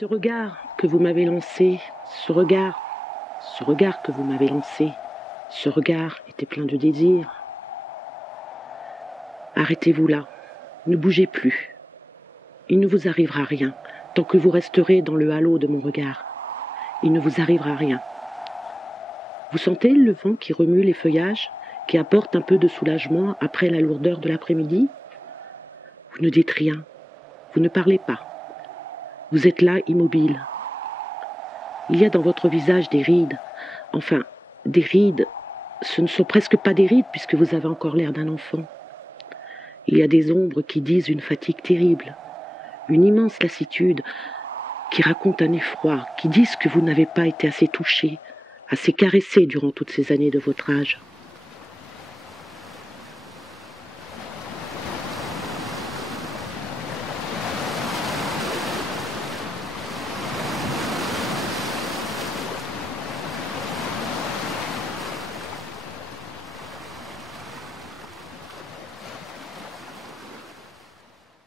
Ce regard que vous m'avez lancé, ce regard que vous m'avez lancé, ce regard était plein de désir. Arrêtez-vous là, ne bougez plus. Il ne vous arrivera rien tant que vous resterez dans le halo de mon regard. Il ne vous arrivera rien. Vous sentez le vent qui remue les feuillages, qui apporte un peu de soulagement après la lourdeur de l'après-midi? Vous ne dites rien, vous ne parlez pas. Vous êtes là, immobile. Il y a dans votre visage des rides. Enfin, des rides, ce ne sont presque pas des rides puisque vous avez encore l'air d'un enfant. Il y a des ombres qui disent une fatigue terrible, une immense lassitude, qui racontent un effroi, qui disent que vous n'avez pas été assez touché, assez caressé durant toutes ces années de votre âge.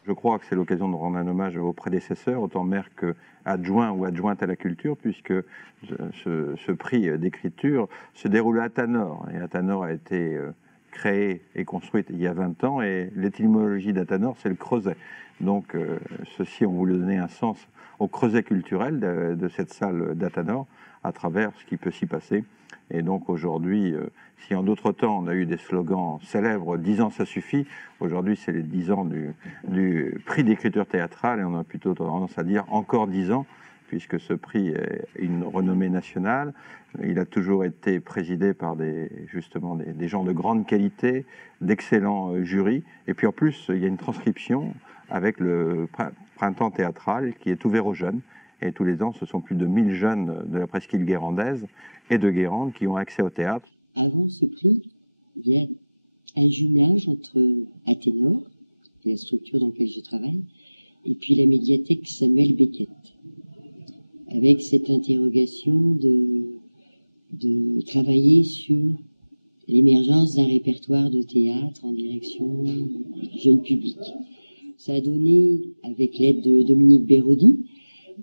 Je crois que c'est l'occasion de rendre un hommage aux prédécesseurs, autant maire qu'adjoint ou adjointe à la culture, puisque ce prix d'écriture se déroule à Athanor. Et Athanor a été créé et construite il y a 20 ans, et l'étymologie d'Athanor, c'est le creuset. Donc ceux-ci ont voulu donner un sens au creuset culturel de cette salle d'Athanor, à travers ce qui peut s'y passer. Et donc aujourd'hui, si en d'autres temps on a eu des slogans célèbres, 10 ans ça suffit, aujourd'hui c'est les 10 ans du prix d'écriture théâtrale, et on a plutôt tendance à dire encore 10 ans, puisque ce prix est une renommée nationale. Il a toujours été présidé par justement des gens de grande qualité, d'excellents jurys, et puis en plus il y a une transcription avec le printemps théâtral qui est ouvert aux jeunes. Et tous les ans, ce sont plus de 1000 jeunes de la presqu'île guérandaise et de Guérande qui ont accès au théâtre. Avant ce prix, il y a un jumelage entre Athénor, qui est la structure dans laquelle je travaille, et puis la médiathèque Samuel Beckett, avec cette interrogation de travailler sur l'émergence d'un répertoire de théâtre en direction du jeune public. Ça a donné, avec l'aide de Dominique Béraudy,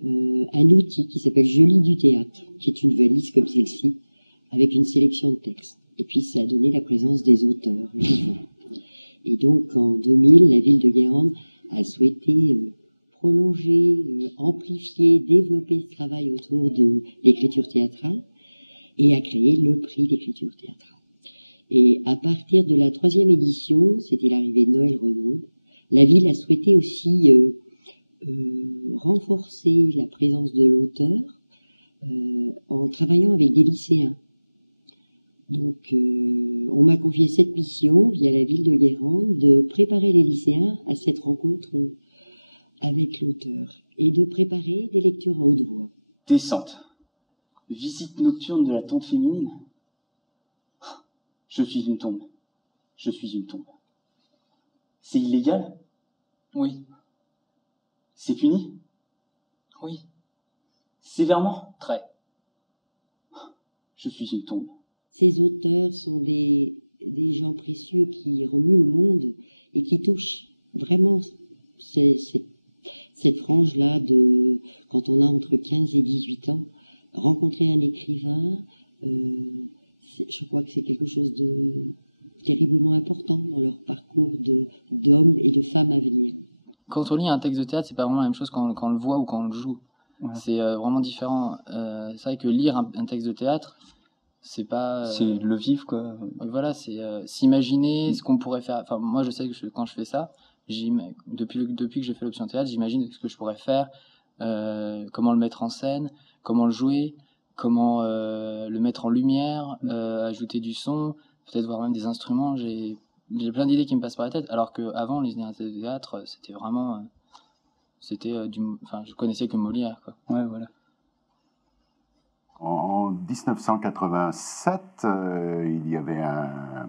un outil qui s'appelle Je lis du théâtre, qui est une valise comme celle-ci, avec une sélection de textes. Et puis ça a donné la présence des auteurs vivants. Et donc en 2000, la ville de Guérande a souhaité prolonger, amplifier, développer ce travail autour de l'écriture théâtrale et a créé le prix d'écriture théâtrale. Et à partir de la 3e édition, c'était l'arrivée de Noël Renaud, la ville a souhaité aussi renforcer la présence de l'auteur en travaillant avec des lycéens. Donc, on m'a confié cette mission via la ville de Guérande de préparer les lycéens à cette rencontre avec l'auteur et de préparer des lectures à haute voix. Descente. Visite nocturne de la tente féminine. Je suis une tombe. Je suis une tombe. C'est illégal? Oui. C'est puni? Oui. Sévèrement? Très. Je suis une tombe. Ces auteurs sont des gens précieux qui remuent le monde et qui touchent vraiment cette frange-là de, quand on a entre 15 et 18 ans, rencontrer un écrivain, je crois que c'est quelque chose de terriblement important dans leur parcours d'hommes et de femmes à venir. Quand on lit un texte de théâtre, c'est pas vraiment la même chose quand on le voit ou quand on le joue. Ouais. C'est vraiment différent. C'est vrai que lire un texte de théâtre, c'est pas... c'est le vivre, quoi. Voilà, c'est s'imaginer ce qu'on pourrait faire. Enfin, moi, je sais que quand je fais ça, depuis que j'ai fait l'option théâtre, j'imagine ce que je pourrais faire, comment le mettre en scène, comment le jouer, comment le mettre en lumière, ajouter du son, peut-être voir même des instruments. J'ai plein d'idées qui me passent par la tête, alors qu'avant, les idées de théâtre, c'était vraiment... Enfin, je connaissais que Molière, quoi. Ouais, voilà. En 1987, il y avait un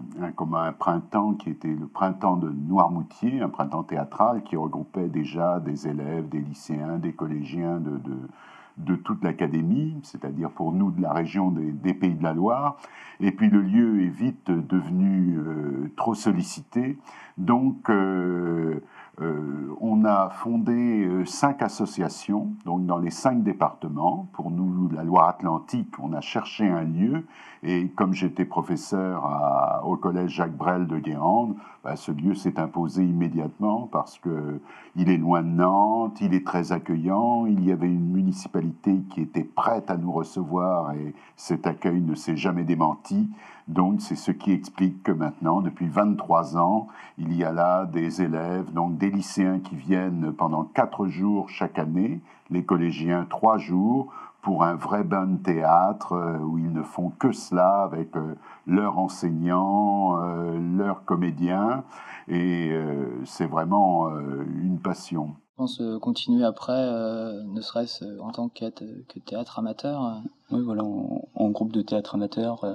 printemps qui était le printemps de Noirmoutier, un printemps théâtral qui regroupait déjà des élèves, des lycéens, des collégiens de toute l'académie, c'est-à-dire pour nous de la région des Pays de la Loire. Et puis le lieu est vite devenu trop sollicité. Donc On a fondé 5 associations, donc dans les 5 départements. Pour nous, la Loire-Atlantique, on a cherché un lieu. Et comme j'étais professeur au collège Jacques Brel de Guérande, ce lieu s'est imposé immédiatement parce qu'il est loin de Nantes, il est très accueillant, il y avait une municipalité qui était prête à nous recevoir et cet accueil ne s'est jamais démenti. Donc c'est ce qui explique que maintenant, depuis 23 ans, il y a là des élèves, donc des lycéens qui viennent pendant 4 jours chaque année, les collégiens 3 jours, pour un vrai bain de théâtre où ils ne font que cela avec leurs enseignants, leurs comédiens, et c'est vraiment une passion. Je pense continuer après, ne serait-ce en tant que théâtre amateur. Oui, voilà, en groupe de théâtre amateur,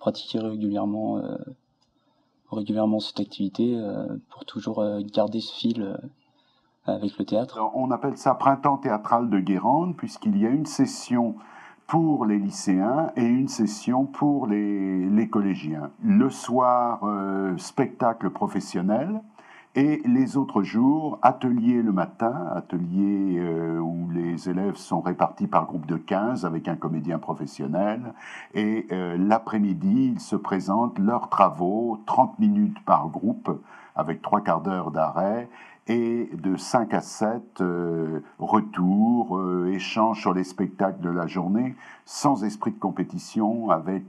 pratiquer régulièrement cette activité pour toujours garder ce fil avec le théâtre. Alors, on appelle ça Printemps théâtral de Guérande, puisqu'il y a une session pour les lycéens et une session pour les collégiens. Le soir, spectacle professionnel, et les autres jours, atelier le matin, atelier où les élèves sont répartis par groupe de 15 avec un comédien professionnel, et l'après-midi, ils se présentent leurs travaux, 30 minutes par groupe, avec 3/4 d'heure d'arrêt, et de 5 à 7, retour, échange sur les spectacles de la journée, sans esprit de compétition, avec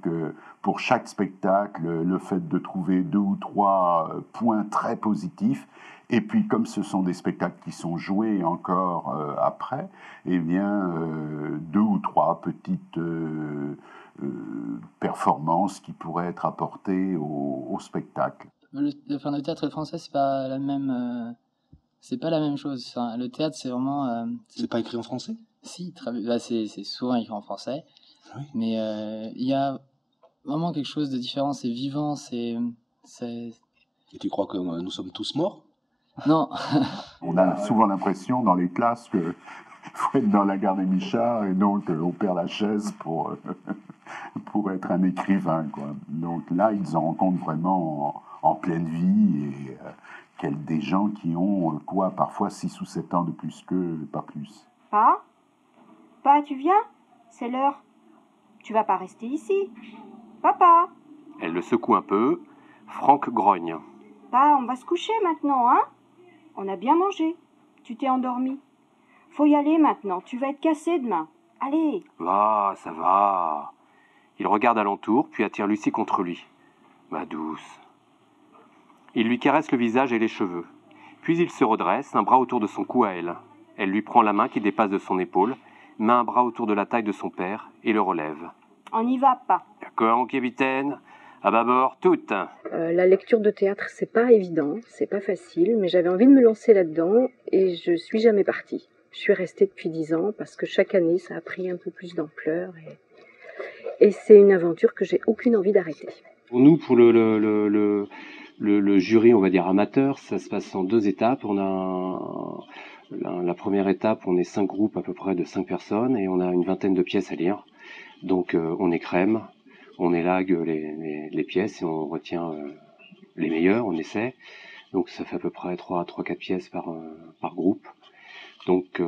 pour chaque spectacle le fait de trouver 2 ou 3 points très positifs. Et puis comme ce sont des spectacles qui sont joués encore après, eh bien 2 ou 3 petites performances qui pourraient être apportées au spectacle. Le théâtre et le français, c'est pas la même... C'est pas la même chose. Enfin, le théâtre, c'est vraiment... C'est pas écrit en français ? Si, c'est souvent écrit en français. Oui. Mais il y a vraiment quelque chose de différent. C'est vivant, c'est... Et tu crois que nous sommes tous morts ? Non. On a souvent l'impression dans les classes qu'il faut être dans la gare des Michards et donc on perd la chaise pour être un écrivain, quoi. Donc là, ils en rencontrent vraiment en pleine vie et... des gens qui ont, parfois 6 ou 7 ans de plus qu'eux, pas plus. Pa, tu viens ? C'est l'heure. Tu vas pas rester ici. Papa. Elle le secoue un peu. Franck grogne. Pa, on va se coucher maintenant, hein ? On a bien mangé. Tu t'es endormi. Faut y aller maintenant, tu vas être cassé demain. Allez. Va, ça va. Il regarde alentour, puis attire Lucie contre lui. Ma douce. Il lui caresse le visage et les cheveux. Puis il se redresse, un bras autour de son cou à elle. Elle lui prend la main qui dépasse de son épaule, met un bras autour de la taille de son père et le relève. On n'y va pas. D'accord, mon capitaine. À bâbord, toutes. La lecture de théâtre, c'est pas évident, c'est pas facile, mais j'avais envie de me lancer là-dedans et je suis jamais partie. Je suis restée depuis 10 ans parce que chaque année, ça a pris un peu plus d'ampleur et c'est une aventure que j'ai aucune envie d'arrêter. Pour nous, pour le jury, on va dire amateur, ça se passe en 2 étapes. On a la première étape, on est 5 groupes à peu près de 5 personnes et on a une vingtaine de pièces à lire. Donc on écrème, on élague les pièces et on retient les meilleures, on essaie. Donc ça fait à peu près 3-4 pièces par groupe. Donc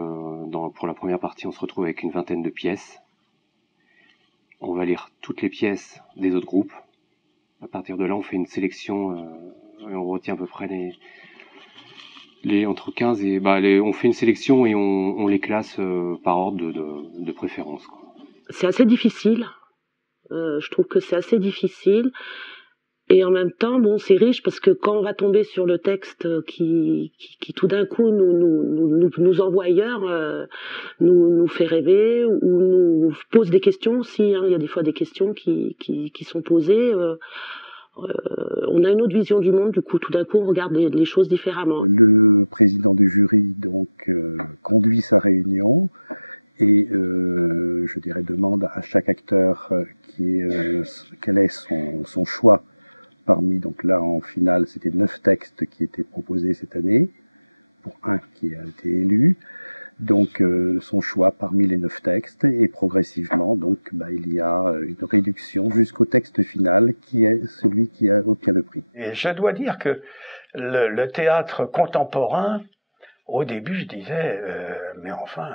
pour la première partie, on se retrouve avec une vingtaine de pièces. On va lire toutes les pièces des autres groupes. À partir de là, on fait une sélection et on retient à peu près les entre 15 et... on fait une sélection et on les classe par ordre de préférence, quoi. C'est assez difficile. Je trouve que c'est assez difficile. Et en même temps, c'est riche parce que quand on va tomber sur le texte qui tout d'un coup nous envoie ailleurs, nous fait rêver ou nous pose des questions aussi. Il y a des fois des questions qui sont posées. On a une autre vision du monde, du coup, tout d'un coup, on regarde les choses différemment. Le président du jury, donc, conduit sa réunion et, je dirais, demande à chaque acteur quel est son choix parmi, donc là, en finale, c'était 9 textes qui étaient proposés cette année, pour un qui a été élu. Donc, son choix parmi les 9 textes, et progressivement, donc, il y a une réduction jusqu'au texte final, qui est celui qui obtient le prix. Et je dois dire que le théâtre contemporain, au début, je disais, mais enfin,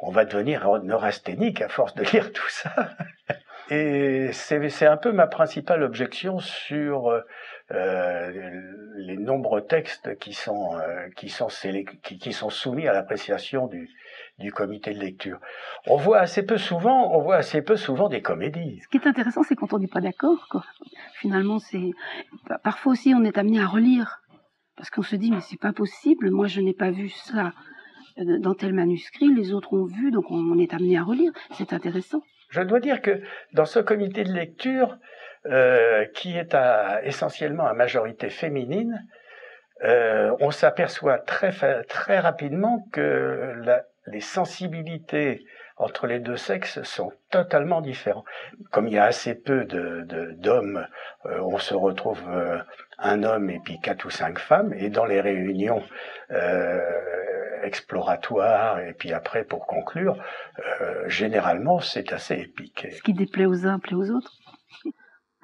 on va devenir neurasthénique à force de lire tout ça. Et c'est un peu ma principale objection sur les nombreux textes qui sont soumis à l'appréciation du comité de lecture. On voit assez peu souvent des comédies. Ce qui est intéressant, c'est quand on n'est pas d'accord, quoi. Finalement, parfois aussi on est amené à relire parce qu'on se dit mais c'est pas possible, moi je n'ai pas vu ça dans tel manuscrit, les autres ont vu, donc on est amené à relire. C'est intéressant. Je dois dire que dans ce comité de lecture, qui est essentiellement à majorité féminine, on s'aperçoit très rapidement que les sensibilités entre les deux sexes sont totalement différentes. Comme il y a assez peu d'hommes, on se retrouve un homme et puis 4 ou 5 femmes, et dans les réunions exploratoires, et puis après pour conclure, généralement c'est assez épique. Ce qui déplaît aux uns plaît aux autres.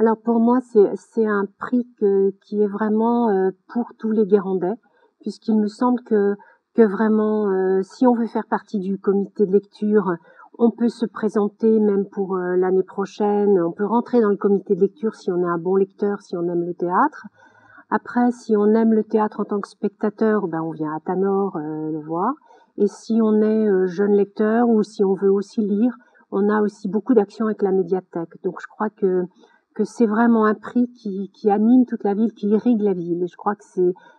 Alors pour moi, c'est un prix qui est vraiment pour tous les Guérandais, puisqu'il me semble que vraiment, si on veut faire partie du comité de lecture, on peut se présenter même pour l'année prochaine, on peut rentrer dans le comité de lecture si on est un bon lecteur, si on aime le théâtre. Après, si on aime le théâtre en tant que spectateur, ben on vient à Tanor le voir. Et si on est jeune lecteur ou si on veut aussi lire, on a aussi beaucoup d'actions avec la médiathèque. Donc je crois que c'est vraiment un prix qui anime toute la ville, qui irrigue la ville. Et je crois que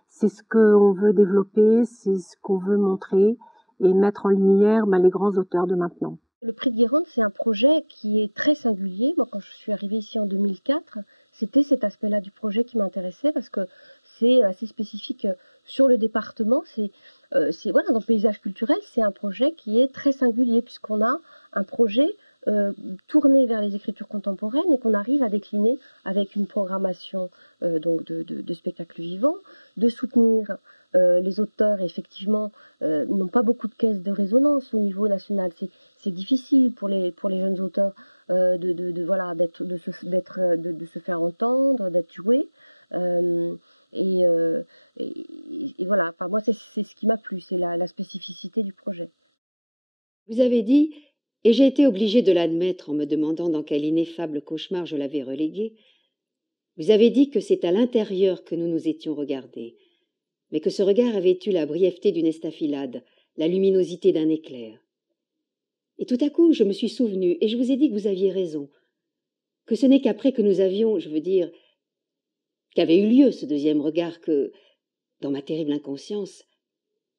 c'est ce qu'on veut développer, c'est ce qu'on veut montrer et mettre en lumière les grands auteurs de maintenant. Le prix de Guérande, c'est un projet qui est très singulier. Moi, quand je suis arrivée ici en 2004, c'était cet aspect-là du projet qui m'intéressait parce que c'est assez spécifique sur le département. Voilà, dans le paysage culturel, c'est un projet qui est très singulier puisqu'on a un projet tourné vers les écritures contemporaines et qu'on arrive à décliner avec une programmation donc de spectacles vivants, de soutenir les auteurs. Effectivement, n'ont pas beaucoup de caisses de résonance au niveau national. C'est difficile pour les jeunes auteurs de se faire entendre, d'être joués. Et voilà. Enfin, moi, c'est ce qui m'a plu, c'est la spécificité du projet. Vous avez dit, et j'ai été obligée de l'admettre en me demandant dans quel ineffable cauchemar je l'avais relégué, vous avez dit que c'est à l'intérieur que nous nous étions regardés, mais que ce regard avait eu la brièveté d'une estafilade, la luminosité d'un éclair. Et tout à coup, je me suis souvenue, et je vous ai dit que vous aviez raison, que ce n'est qu'après que nous avions, je veux dire, qu'avait eu lieu ce deuxième regard que, dans ma terrible inconscience,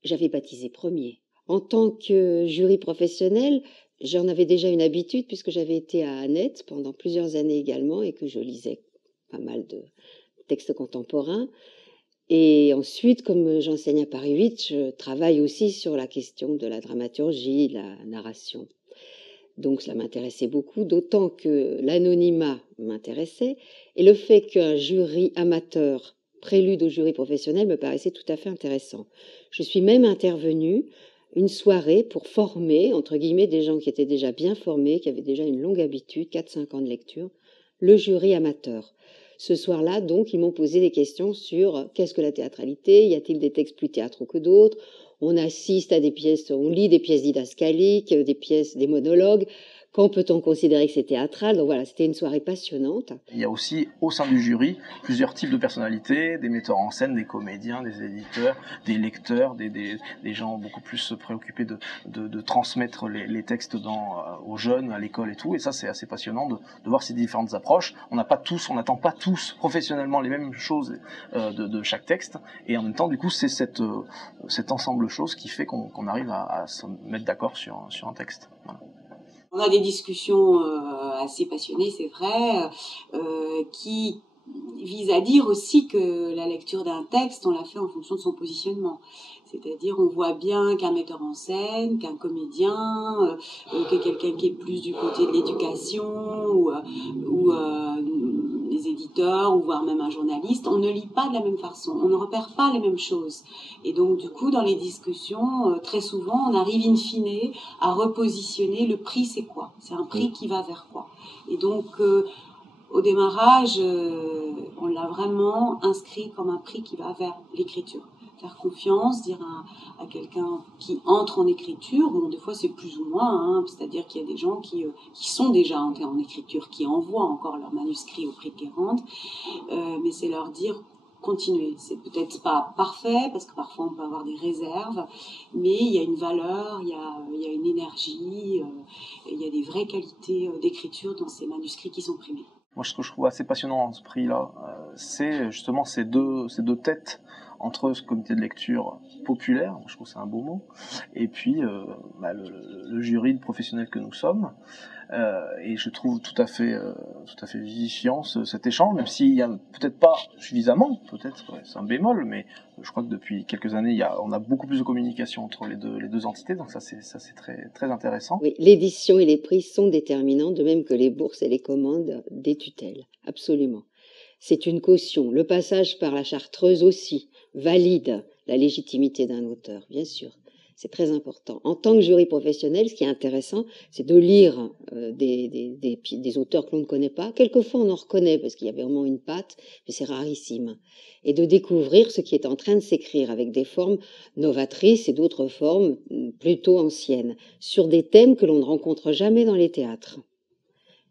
j'avais baptisé premier. En tant que jury professionnel, j'en avais déjà une habitude puisque j'avais été à Annette pendant plusieurs années également et que je lisais pas mal de textes contemporains. Et ensuite, comme j'enseigne à Paris 8, je travaille aussi sur la question de la dramaturgie, de la narration. Donc cela m'intéressait beaucoup, d'autant que l'anonymat m'intéressait et le fait qu'un jury amateur prélude au jury professionnel me paraissait tout à fait intéressant. Je suis même intervenue une soirée pour former, entre guillemets, des gens qui étaient déjà bien formés, qui avaient déjà une longue habitude, 4-5 ans de lecture, le jury amateur. Ce soir-là, donc, ils m'ont posé des questions sur qu'est-ce que la théâtralité, y a-t-il des textes plus théâtraux que d'autres, on assiste à des pièces, on lit des pièces didascaliques, des monologues, quand peut-on considérer que c'est théâtral? Donc voilà, c'était une soirée passionnante. Il y a aussi, au sein du jury, plusieurs types de personnalités, des metteurs en scène, des comédiens, des éditeurs, des lecteurs, des gens beaucoup plus préoccupés de transmettre les textes aux jeunes, à l'école et tout. Et ça, c'est assez passionnant de voir ces différentes approches. On n'attend pas tous professionnellement les mêmes choses de chaque texte. Et en même temps, du coup, c'est cet ensemble de choses qui fait qu'on arrive à se mettre d'accord sur un texte. Voilà. On a des discussions assez passionnées, c'est vrai, qui visent à dire aussi que la lecture d'un texte, on la fait en fonction de son positionnement. C'est-à-dire, on voit bien qu'un metteur en scène, qu'un comédien, que quelqu'un qui est plus du côté de l'éducation, ou des éditeurs, ou voire même un journaliste, on ne lit pas de la même façon, on ne repère pas les mêmes choses. Et donc, du coup, dans les discussions, très souvent, on arrive in fine à repositionner le prix, c'est quoi? C'est un prix qui va vers quoi? Et donc, Au démarrage, on l'a vraiment inscrit comme un prix qui va vers l'écriture. Faire confiance, dire à quelqu'un qui entre en écriture, bon, des fois c'est plus ou moins, hein, c'est-à-dire qu'il y a des gens qui sont déjà entrés en écriture, qui envoient encore leur manuscrit au prix de Guérande, mais c'est leur dire continuez. C'est peut-être pas parfait, parce que parfois on peut avoir des réserves, mais il y a une valeur, il y a une énergie, il y a des vraies qualités d'écriture dans ces manuscrits qui sont primés. Moi, ce que je trouve assez passionnant dans ce prix-là, c'est justement ces deux têtes entre ce comité de lecture populaire, je trouve que c'est un beau mot, et puis le jury de professionnels que nous sommes. Et je trouve tout à fait vivifiant cet échange, même s'il y a peut-être pas suffisamment, peut-être c'est un bémol, mais je crois que depuis quelques années, on a beaucoup plus de communication entre les deux entités, donc ça c'est très, très intéressant. Oui, l'édition et les prix sont déterminants, de même que les bourses et les commandes des tutelles, absolument. C'est une caution. Le passage par la chartreuse aussi valide la légitimité d'un auteur, bien sûr. C'est très important. En tant que jury professionnel, ce qui est intéressant, c'est de lire des auteurs que l'on ne connaît pas. Quelquefois, on en reconnaît parce qu'il y avait vraiment une patte, mais c'est rarissime. Et de découvrir ce qui est en train de s'écrire avec des formes novatrices et d'autres formes plutôt anciennes, sur des thèmes que l'on ne rencontre jamais dans les théâtres.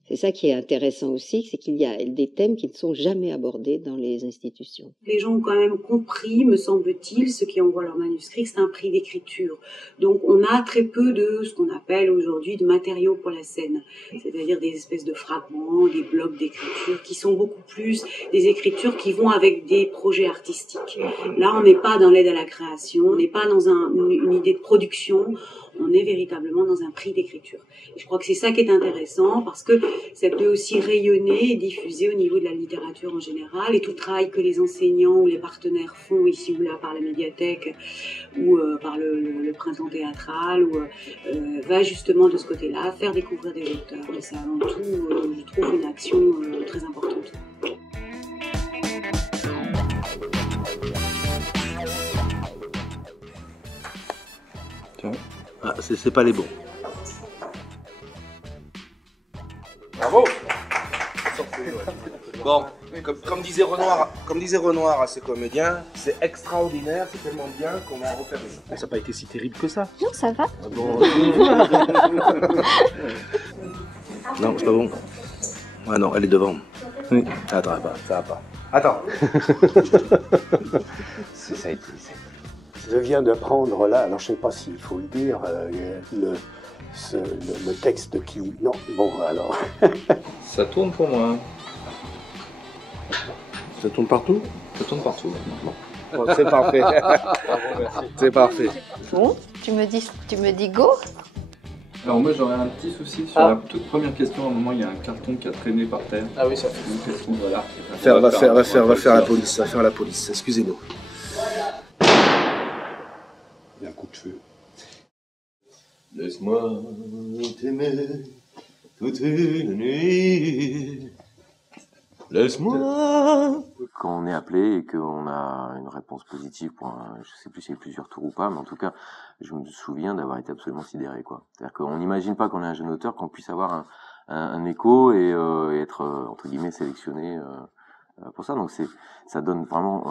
C'est ça qui est intéressant aussi, c'est qu'il y a des thèmes qui ne sont jamais abordés dans les institutions. Les gens ont quand même compris, me semble-t-il, ceux qui envoient leur manuscrit, que c'est un prix d'écriture. Donc on a très peu de ce qu'on appelle aujourd'hui de matériaux pour la scène, c'est-à-dire des espèces de fragments, des blocs d'écriture qui sont beaucoup plus des écritures qui vont avec des projets artistiques. Là, on n'est pas dans l'aide à la création, on n'est pas dans une idée de production, on est véritablement dans un prix d'écriture. Et je crois que c'est ça qui est intéressant, parce que ça peut aussi rayonner et diffuser au niveau de la littérature en général, et tout le travail que les enseignants ou les partenaires font ici ou là par la médiathèque ou par le printemps théâtral va justement de ce côté-là faire découvrir des auteurs. Et c'est avant tout, je trouve, une action très importante. Ah, c'est pas les bons. Bravo. Bon, comme disait Renoir à ses comédiens, c'est extraordinaire, c'est tellement bien qu'on va en refaire une. Ça n'a pas été si terrible que ça. Non, ça va. Ah bon, non, c'est pas bon. Ah non, elle est devant. Oui. Attends, ça va pas. Attends. Ça a été. Je viens d'apprendre là, alors je ne sais pas s'il faut le dire, le texte qui... Non, bon, alors... Ça tourne pour moi. Ça tourne partout? Ça tourne partout. Bon. C'est parfait. Bravo, merci. C'est parfait. Tu me dis go? Alors moi j'aurais un petit souci sur la toute première question. À un moment il y a un carton qui a traîné par terre. Ah oui, ça fait. Voilà. Va faire la police. Va faire la police. Excusez-nous. Il y a un coup de feu. Laisse-moi t'aimer toute une nuit. Laisse-moi. Quand on est appelé et qu'on a une réponse positive pour je sais plus s'il y a plusieurs tours ou pas, mais en tout cas, je me souviens d'avoir été absolument sidéré, quoi. C'est-à-dire qu'on n'imagine pas qu'on est un jeune auteur, qu'on puisse avoir un écho et être, entre guillemets, sélectionné pour ça. Donc ça donne vraiment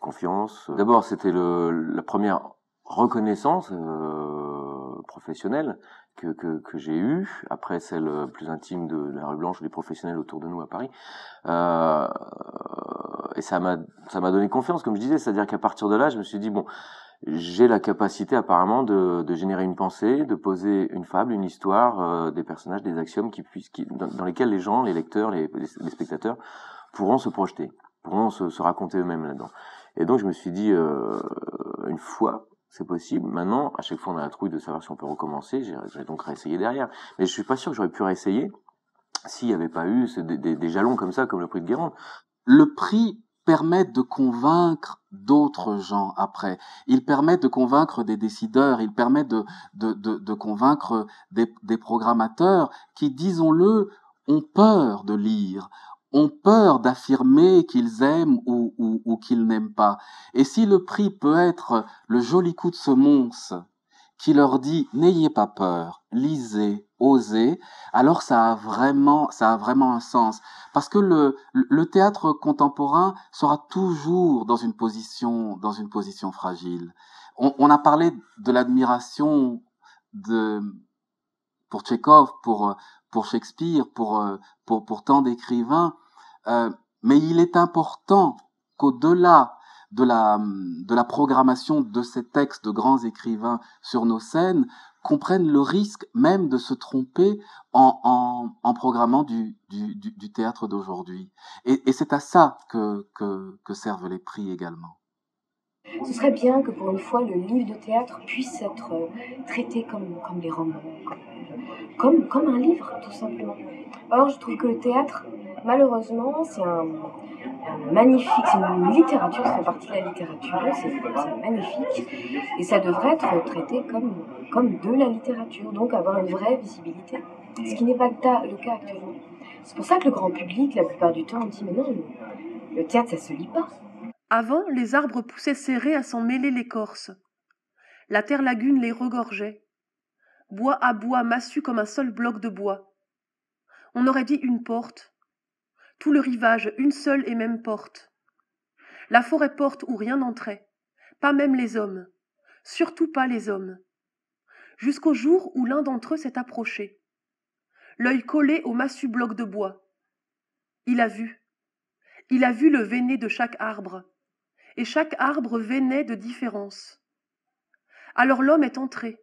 confiance. D'abord, c'était la première reconnaissance professionnelle que j'ai eue, après celle plus intime de la rue Blanche ou des professionnels autour de nous à Paris, et ça m'a donné confiance, comme je disais, c'est-à-dire qu'à partir de là, je me suis dit bon, j'ai la capacité apparemment de générer une pensée, de poser une fable, une histoire, des personnages, des axiomes dans lesquels les gens, les lecteurs, les spectateurs pourront se projeter, pourront se raconter eux-mêmes là-dedans. Et donc je me suis dit une fois, c'est possible. Maintenant, à chaque fois, on a la trouille de savoir si on peut recommencer. J'ai donc réessayé derrière. Mais je suis pas sûr que j'aurais pu réessayer s'il n'y avait pas eu des jalons comme ça, comme le prix de Guérande. Le prix permet de convaincre d'autres gens après. Il permet de convaincre des décideurs. Il permet de convaincre des programmateurs qui, disons-le, ont peur de lire, ont peur d'affirmer qu'ils aiment ou qu'ils n'aiment pas. Et si le prix peut être le joli coup de semonce qui leur dit n'ayez pas peur, lisez, osez, alors ça a vraiment un sens. Parce que le théâtre contemporain sera toujours dans une position fragile. On a parlé de l'admiration pour Tchekhov, pour Shakespeare, pour tant d'écrivains, mais il est important qu'au-delà de la programmation de ces textes de grands écrivains sur nos scènes, qu'on prenne le risque même de se tromper en programmant du théâtre d'aujourd'hui. Et c'est à ça que servent les prix également. Ce serait bien que pour une fois le livre de théâtre puisse être traité comme les romans, comme un livre tout simplement. Or je trouve que le théâtre, malheureusement, c'est magnifique, c'est une littérature, ça fait partie de la littérature, c'est magnifique, et ça devrait être traité comme de la littérature, donc avoir une vraie visibilité, ce qui n'est pas le cas actuellement. C'est pour ça que le grand public, la plupart du temps, on dit mais non, le théâtre ça se lit pas. Avant, les arbres poussaient serrés à s'en mêler l'écorce. La terre lagune les regorgeait. Bois à bois massu comme un seul bloc de bois. On aurait dit une porte. Tout le rivage, une seule et même porte. La forêt porte où rien n'entrait. Pas même les hommes. Surtout pas les hommes. Jusqu'au jour où l'un d'entre eux s'est approché. L'œil collé au massu bloc de bois. Il a vu. Il a vu le véné de chaque arbre. Et chaque arbre veinait de différence. Alors l'homme est entré,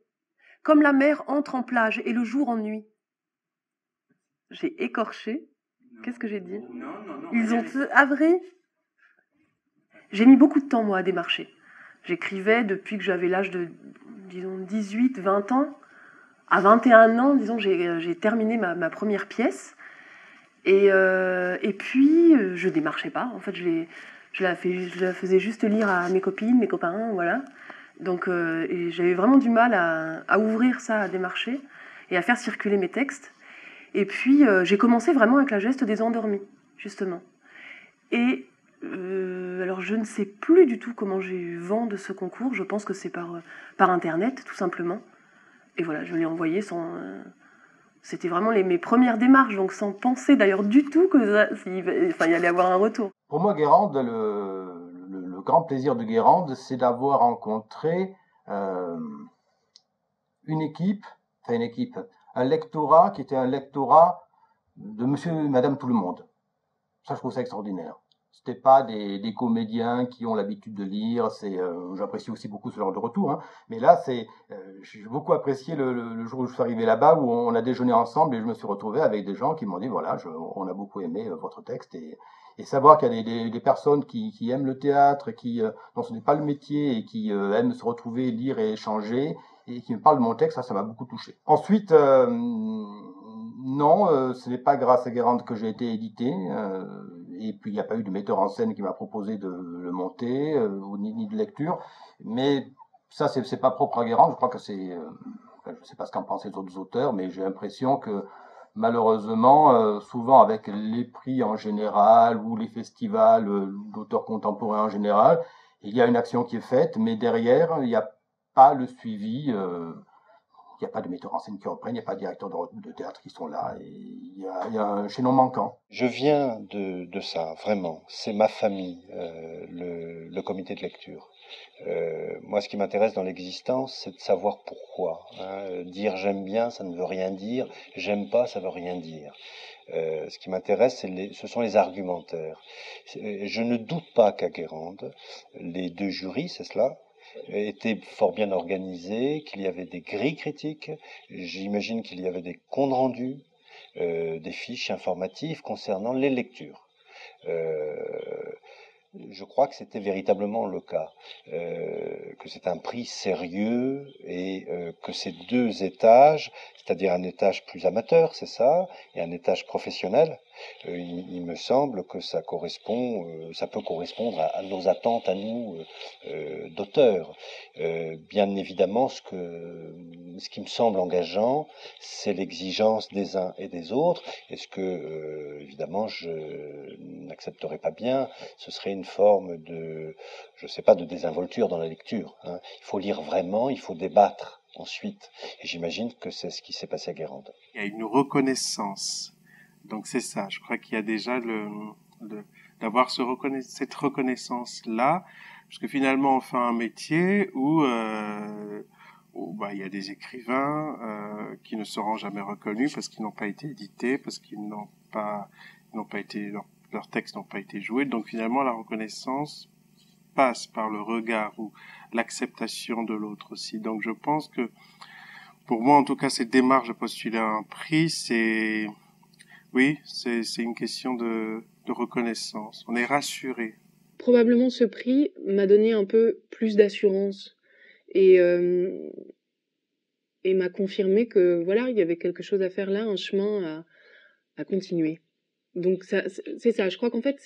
comme la mer entre en plage et le jour en nuit. J'ai écorché. Qu'est-ce que j'ai dit? Ils ont avré. J'ai mis beaucoup de temps, moi, à démarcher. J'écrivais depuis que j'avais l'âge de, disons, 18, 20 ans. À 21 ans, disons, j'ai terminé ma première pièce. Et puis, je démarchais pas. En fait, je la faisais juste lire à mes copines, mes copains, voilà. Donc, et j'avais vraiment du mal à ouvrir ça, à démarcher et à faire circuler mes textes. Et puis, j'ai commencé vraiment avec la geste des endormis, justement. Et alors, je ne sais plus du tout comment j'ai eu vent de ce concours. Je pense que c'est par Internet, tout simplement. Et voilà, je l'ai envoyé sans... C'était vraiment mes premières démarches, donc sans penser d'ailleurs du tout qu'il allait avoir un retour. Pour moi, Guérande, le grand plaisir de Guérande, c'est d'avoir rencontré un lectorat qui était un lectorat de monsieur et madame tout le monde. Ça, je trouve ça extraordinaire. C'était pas des comédiens qui ont l'habitude de lire. J'apprécie aussi beaucoup ce genre de retour. Hein. Mais là, j'ai beaucoup apprécié le jour où je suis arrivé là-bas, où on a déjeuné ensemble et je me suis retrouvé avec des gens qui m'ont dit voilà, on a beaucoup aimé votre texte et savoir qu'il y a des personnes qui aiment le théâtre, dont ce n'est pas le métier et qui aiment se retrouver, lire et échanger et qui me parlent de mon texte, ça m'a beaucoup touché. Ensuite, non, ce n'est pas grâce à Guérande que j'ai été édité. Et puis, il n'y a pas eu de metteur en scène qui m'a proposé de le monter, ni de lecture. Mais ça, c'est pas propre à Guérande. Je crois que je ne sais pas ce qu'en pensent les autres auteurs, mais j'ai l'impression que, malheureusement, souvent avec les prix en général, ou les festivals d'auteurs contemporains en général, il y a une action qui est faite, mais derrière, il n'y a pas le suivi. Il n'y a pas de metteur en scène qui reprennent, il n'y a pas de directeur de théâtre qui sont là, et il y a un chaînon manquant. Je viens de ça, vraiment. C'est ma famille, le comité de lecture. Moi, ce qui m'intéresse dans l'existence, c'est de savoir pourquoi. Hein. Dire j'aime bien, ça ne veut rien dire. J'aime pas, ça veut rien dire. Ce qui m'intéresse, ce sont les argumentaires. Je ne doute pas qu'à Guérande, les deux jurys, c'est cela, était fort bien organisé, qu'il y avait des grilles critiques, j'imagine qu'il y avait des comptes rendus, des fiches informatives concernant les lectures. Je crois que c'était véritablement le cas, que c'est un prix sérieux et que ces deux étages, c'est-à-dire un étage plus amateur, c'est ça, et un étage professionnel, il me semble que ça peut correspondre à nos attentes, à nous, d'auteurs. Bien évidemment, ce qui me semble engageant, c'est l'exigence des uns et des autres, et ce que, évidemment, je n'accepterai pas bien, ce serait une forme de, je sais pas, de désinvolture dans la lecture. Hein. Il faut lire vraiment, il faut débattre ensuite. Et j'imagine que c'est ce qui s'est passé à Guérande. Il y a une reconnaissance. Donc c'est ça, je crois qu'il y a déjà d'avoir cette reconnaissance-là, parce que finalement on fait un métier où il y a des écrivains qui ne seront jamais reconnus parce qu'ils n'ont pas été édités, parce qu'ils n'ont pas été, leurs textes n'ont pas été joués. Donc finalement la reconnaissance passe par le regard ou l'acceptation de l'autre aussi. Donc je pense que pour moi en tout cas cette démarche de postuler à un prix, c'est une question de reconnaissance. On est rassuré. Probablement ce prix m'a donné un peu plus d'assurance et m'a confirmé que voilà, il y avait quelque chose à faire là, un chemin à continuer. Donc c'est ça, je crois qu'en fait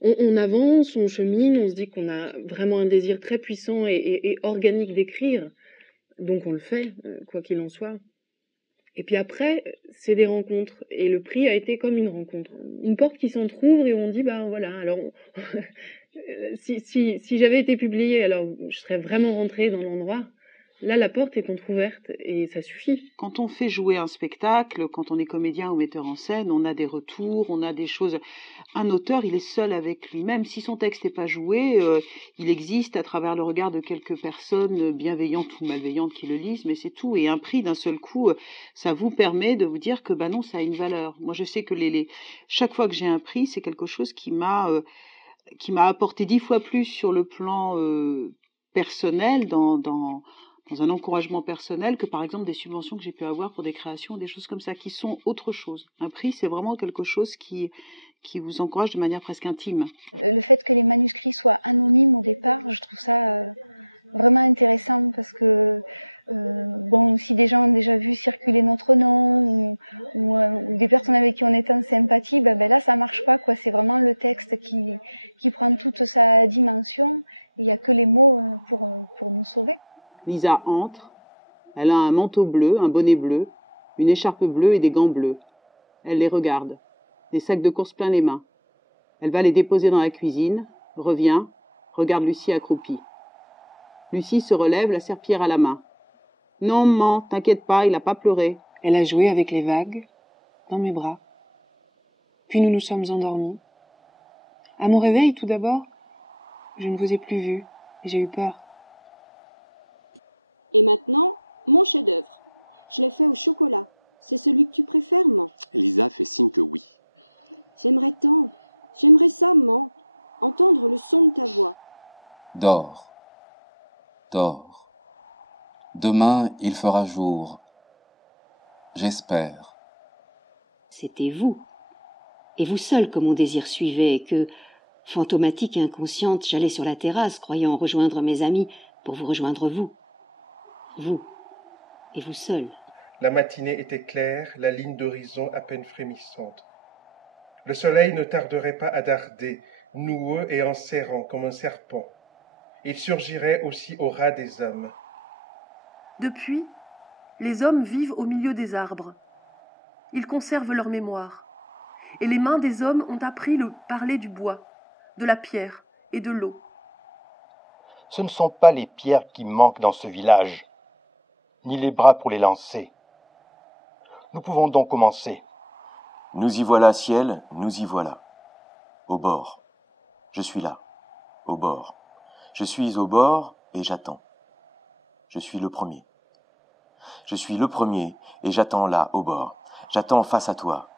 on avance, on chemine, on se dit qu'on a vraiment un désir très puissant et organique d'écrire, donc on le fait, quoi qu'il en soit. Et puis après, c'est des rencontres. Et le prix a été comme une rencontre. Une porte qui s'entrouvre et on dit, voilà, alors, si j'avais été publiée, alors je serais vraiment rentrée dans l'endroit. Là, la porte est entrouverte et ça suffit. Quand on fait jouer un spectacle, quand on est comédien ou metteur en scène, on a des retours, on a des choses. Un auteur, il est seul avec lui-même. Si son texte n'est pas joué, il existe à travers le regard de quelques personnes bienveillantes ou malveillantes qui le lisent, mais c'est tout. Et un prix, d'un seul coup, ça vous permet de vous dire que non, ça a une valeur. Moi, je sais que chaque fois que j'ai un prix, c'est quelque chose qui m'a apporté 10 fois plus sur le plan personnel, dans un encouragement personnel, que par exemple des subventions que j'ai pu avoir pour des créations, des choses comme ça, qui sont autre chose. Un prix, c'est vraiment quelque chose qui vous encourage de manière presque intime. Le fait que les manuscrits soient anonymes au départ, je trouve ça vraiment intéressant, parce que si des gens ont déjà vu circuler notre nom, ou des personnes avec qui on est en sympathie, là ça marche pas, quoi. C'est vraiment le texte qui prend toute sa dimension, il n'y a que les mots pour nous sauver. Lisa entre, elle a un manteau bleu, un bonnet bleu, une écharpe bleue et des gants bleus. Elle les regarde, des sacs de course plein les mains. Elle va les déposer dans la cuisine, revient, regarde Lucie accroupie. Lucie se relève, la serpillière à la main. « Non, maman, t'inquiète pas, il n'a pas pleuré. » Elle a joué avec les vagues, dans mes bras. Puis nous nous sommes endormis. À mon réveil, tout d'abord, je ne vous ai plus vu et j'ai eu peur. Et maintenant, mon chef-d'œuvre. Je l'ai fait au chocolat. C'est celui que tu préfères, maman? Lisa fait signe que oui. J'aimerais tant. J'aimerais ça, maman. Entendre le son de ta voix. Dors. Dors. Demain, il fera jour. J'espère. C'était vous. Et vous seul que mon désir suivait, et que, fantomatique et inconsciente, j'allais sur la terrasse, croyant rejoindre mes amis pour vous rejoindre vous. Vous, et vous seul. La matinée était claire, la ligne d'horizon à peine frémissante. Le soleil ne tarderait pas à darder, noueux et enserrant comme un serpent. Il surgirait aussi au ras des hommes. Depuis, les hommes vivent au milieu des arbres. Ils conservent leur mémoire. Et les mains des hommes ont appris le parler du bois, de la pierre et de l'eau. Ce ne sont pas les pierres qui manquent dans ce village, ni les bras pour les lancer. Nous pouvons donc commencer. Nous y voilà, ciel, nous y voilà. Au bord. Je suis là. Au bord. Je suis au bord et j'attends. Je suis le premier. Je suis le premier et j'attends là, au bord. J'attends face à toi.